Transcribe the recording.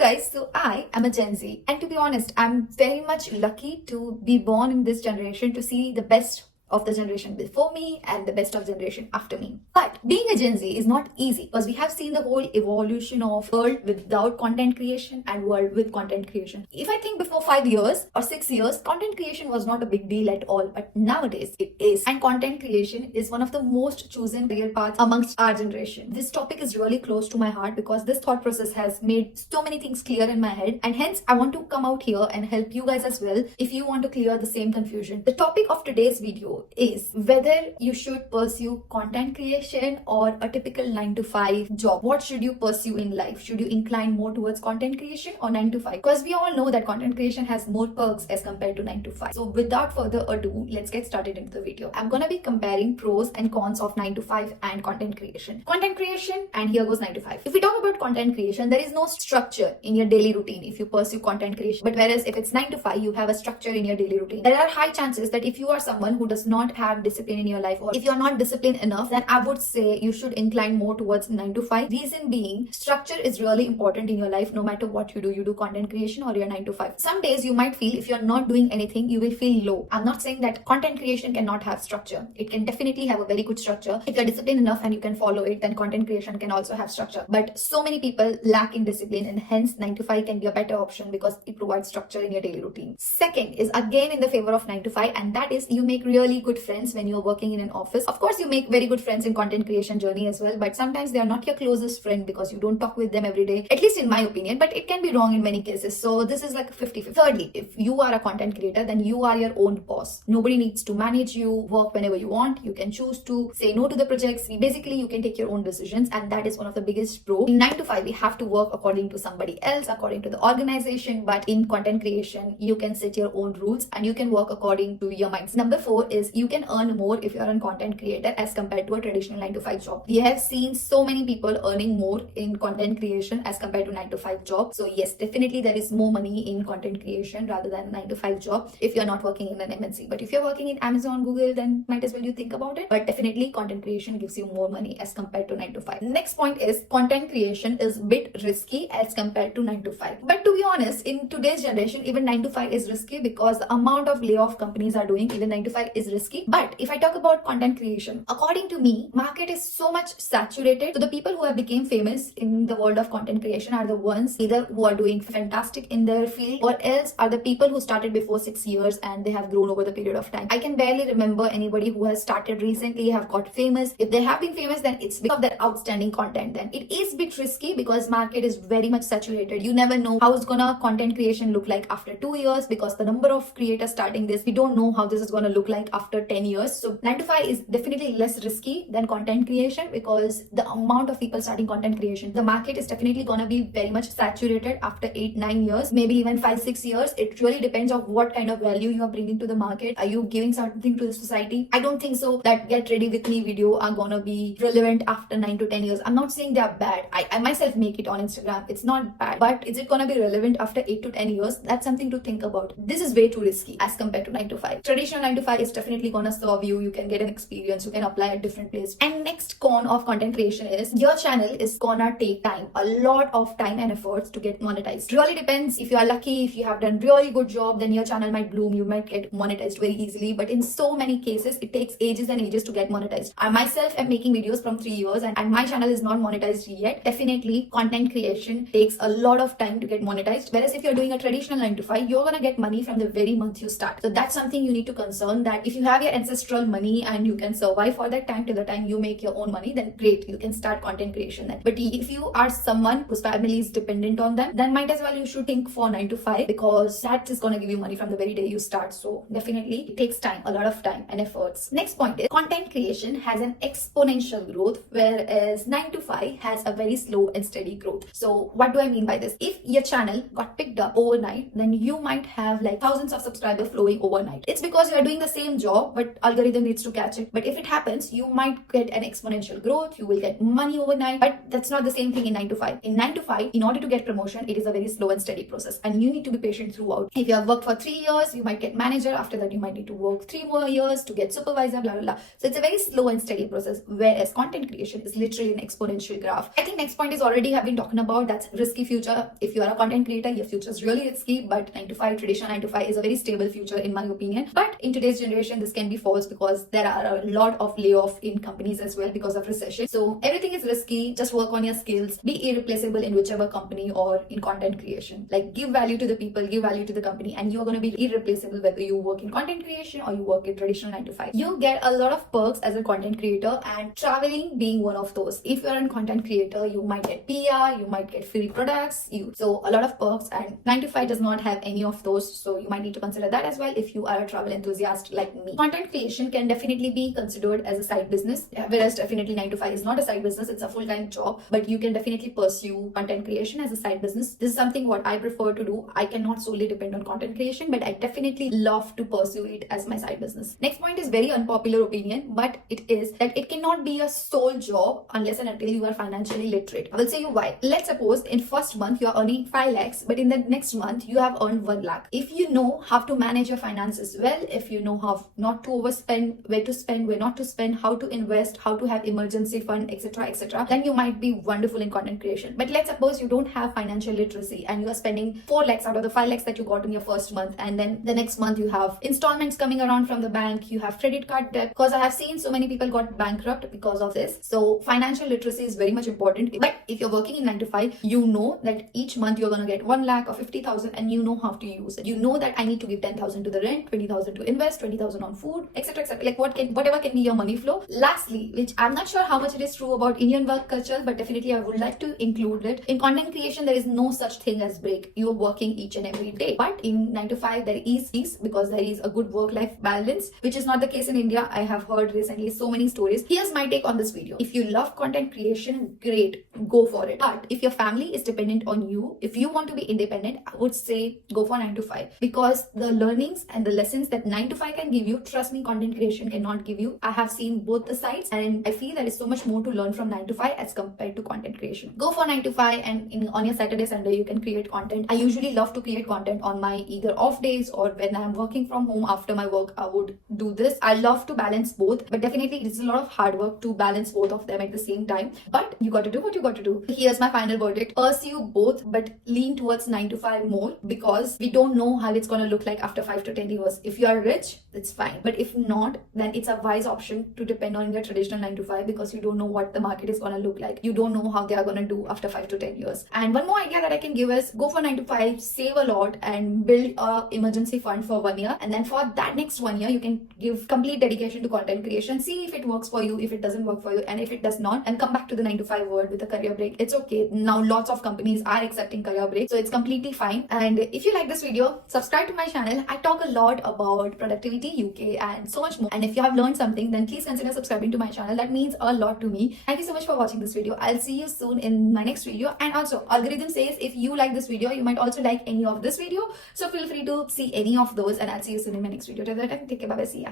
guys, so I am a Gen Z, and to be honest, I'm very much lucky to be born in this generation to see the best of the generation before me and the best of generation after me. But being a Gen Z is not easy because we have seen the whole evolution of world without content creation and world with content creation. If I think before 5 years or 6 years, content creation was not a big deal at all, but nowadays it is. And content creation is one of the most chosen career paths amongst our generation. This topic is really close to my heart because this thought process has made so many things clear in my head, and hence I want to come out here and help you guys as well if you want to clear the same confusion. The topic of today's video is whether you should pursue content creation or a typical 9 to 5 job. What should you pursue in life? Should you incline more towards content creation or 9 to 5? Because we all know that content creation has more perks as compared to 9 to 5. So without further ado, let's get started into the video. I'm gonna be comparing pros and cons of 9 to 5 and content creation. Content creation, and here goes 9 to 5. If we talk about content creation, there is no structure in your daily routine if you pursue content creation. But whereas if it's 9 to 5, you have a structure in your daily routine. There are high chances that if you are someone who does not have discipline in your life, or if you're not disciplined enough, then I would say you should incline more towards 9 to 5. Reason being, structure is really important in your life no matter what you do content creation or you're 9 to 5. Some days you might feel if you're not doing anything, you will feel low. I'm not saying that content creation cannot have structure. It can definitely have a very good structure. If you're disciplined enough and you can follow it, then content creation can also have structure. But so many people lack in discipline, and hence 9 to 5 can be a better option because it provides structure in your daily routine. Second is again in the favor of 9 to 5, and that is you make really good friends when you're working in an office. Of course, you make very good friends in content creation journey as well, but sometimes they are not your closest friend because you don't talk with them every day, at least in my opinion, but it can be wrong in many cases. So this is like 50-50. Thirdly, if you are a content creator, then you are your own boss. Nobody needs to manage you, work whenever you want. You can choose to say no to the projects. Basically, you can take your own decisions, and that is one of the biggest pro. In 9 to 5, we have to work according to somebody else, according to the organization, but in content creation, you can set your own rules and you can work according to your minds. Number 4 is you can earn more if you're a content creator as compared to a traditional 9 to 5 job. We have seen so many people earning more in content creation as compared to 9 to 5 job. So yes, definitely there is more money in content creation rather than 9 to 5 job if you're not working in an MNC. But if you're working in Amazon, Google, then might as well you think about it. But definitely content creation gives you more money as compared to 9 to 5. Next point is content creation is a bit risky as compared to 9 to 5. But to be honest, in today's generation, even 9 to 5 is risky because the amount of layoff companies are doing, even 9 to 5 is risky. But if I talk about content creation, according to me, market is so much saturated. So the people who have become famous in the world of content creation are the ones either who are doing fantastic in their field, or else are the people who started before 6 years and they have grown over the period of time. I can barely remember anybody who has started recently, have got famous. If they have been famous, then it's because of their outstanding content. Then it is a bit risky because market is very much saturated. You never know how it's gonna content creation look like after 2 years because the number of creators starting this, we don't know how this is gonna look like after 10 years. So 9 to 5 is definitely less risky than content creation because the amount of people starting content creation, the market is definitely gonna be very much saturated after 8-9 years, maybe even 5-6 years. It really depends on what kind of value you are bringing to the market. Are you giving something to the society? I don't think so that get ready with me video are gonna be relevant after 9 to 10 years. I'm not saying they are bad. I myself make it on Instagram. It's not bad, but is it gonna be relevant after 8 to 10 years? That's something to think about. This is way too risky as compared to 9 to 5. Traditional 9 to 5 is definitely gonna serve you. You can get an experience. You can apply at different places. And next con of content creation is your channel is gonna take time, a lot of time and efforts to get monetized. Really depends. If you are lucky, if you have done really good job, then your channel might bloom. You might get monetized very easily. But in so many cases, it takes ages and ages to get monetized. I myself am making videos from 3 years and my channel is not monetized yet. Definitely, content creation takes a lot of time to get monetized. Whereas if you're doing a traditional 9 to 5, you're gonna get money from the very month you start. So that's something you need to concern, that if you have your ancestral money and you can survive for that time till the time you make your own money, then great, you can start content creation then. But if you are someone whose family is dependent on them, then might as well you should think for 9 to 5 because that is gonna give you money from the very day you start. So definitely it takes time, a lot of time and efforts. Next point is content creation has an exponential growth, whereas 9 to 5 has a very slow and steady growth. So what do I mean by this? If your channel got picked up overnight, then you might have like thousands of subscribers flowing overnight. It's because you are doing the same job job, but algorithm needs to catch it. But if it happens, you might get an exponential growth, you will get money overnight, but that's not the same thing in 9 to 5. In 9 to 5, in order to get promotion, it is a very slow and steady process, and you need to be patient throughout. If you have worked for 3 years, you might get manager. After that, you might need to work 3 more years to get supervisor, blah, blah, blah. So it's a very slow and steady process, whereas content creation is literally an exponential graph. I think next point is already have been talking about, that's risky future. If you are a content creator, your future is really risky, but 9 to 5, traditional 9 to 5 is a very stable future in my opinion. But in today's generation, this can be false because there are a lot of layoff in companies as well because of recession. So everything is risky. Just work on your skills, be irreplaceable in whichever company or in content creation. Like, give value to the people, give value to the company, and you're going to be irreplaceable whether you work in content creation or you work in traditional 9 to 5. You get a lot of perks as a content creator, and traveling being one of those. If you're a content creator, you might get PR, you might get free products, so a lot of perks, and 9 to 5 does not have any of those, so you might need to consider that as well if you are a travel enthusiast like me. Content creation can definitely be considered as a side business, whereas definitely 9 to 5 is not a side business, it's a full-time job, but you can definitely pursue content creation as a side business. This is something what I prefer to do. I cannot solely depend on content creation, but I definitely love to pursue it as my side business. Next point is very unpopular opinion, but it is that it cannot be a sole job unless and until you are financially literate. I will say you why. Let's suppose in first month you are earning 5 lakhs, but in the next month you have earned 1 lakh. If you know how to manage your finances well, if you know how not to overspend, where to spend, where not to spend, how to invest, how to have emergency fund, etc., then you might be wonderful in content creation. But let's suppose you don't have financial literacy and you are spending 4 lakhs out of the 5 lakhs that you got in your first month, and then the next month you have installments coming around from the bank, you have credit card debt, because I have seen so many people got bankrupt because of this. So financial literacy is very much important. But if you're working in 9 to 5, you know that each month you're going to get 1 lakh or 50,000, and you know how to use it. You know that I need to give 10,000 to the rent, 20,000 to invest, 20,000 on food, etc., like whatever can be your money flow. Lastly, which I'm not sure how much it is true about Indian work culture, but definitely I would like to include it. In content creation, there is no such thing as break. You're working each and every day. But in 9 to 5, there is peace because there is a good work-life balance, which is not the case in India. I have heard recently so many stories. Here's my take on this video. If you love content creation, great, go for it. But if your family is dependent on you, if you want to be independent, I would say go for 9 to 5, because the learnings and the lessons that 9 to 5 can give you, trust me, content creation cannot give you. I have seen both the sides, and I feel there is so much more to learn from 9 to 5 as compared to content creation. Go for 9 to 5, and on your Saturday, Sunday, you can create content. I usually love to create content on my either off days or when I'm working from home after my work. I would do this. I love to balance both, but definitely it's a lot of hard work to balance both of them at the same time. But you got to do what you got to do. Here's my final verdict. Pursue both, but lean towards 9 to 5 more, because we don't know how it's going to look like after 5 to 10 years. If you are rich, that's fine. But if not, then it's a wise option to depend on your traditional 9 to 5, because you don't know what the market is going to look like. You don't know how they are going to do after 5 to 10 years. And one more idea that I can give is go for 9 to 5, save a lot, and build a emergency fund for 1 year. And then for that next 1 year, you can give complete dedication to content creation. See if it works for you, if it doesn't work for you, and if it does not, and come back to the 9 to 5 world with a career break. It's okay. Now lots of companies are accepting career breaks, so it's completely fine. And if you like this video, subscribe to my channel. I talk a lot about productivity, UK, and so much more. And if you have learned something, then please consider subscribing to my channel. That means a lot to me. Thank you so much for watching this video. I'll see you soon in my next video. And also, algorithm says if you like this video, you might also like any of this video. So feel free to see any of those, and I'll see you soon in my next video. Till that time, take care. Bye bye. See ya.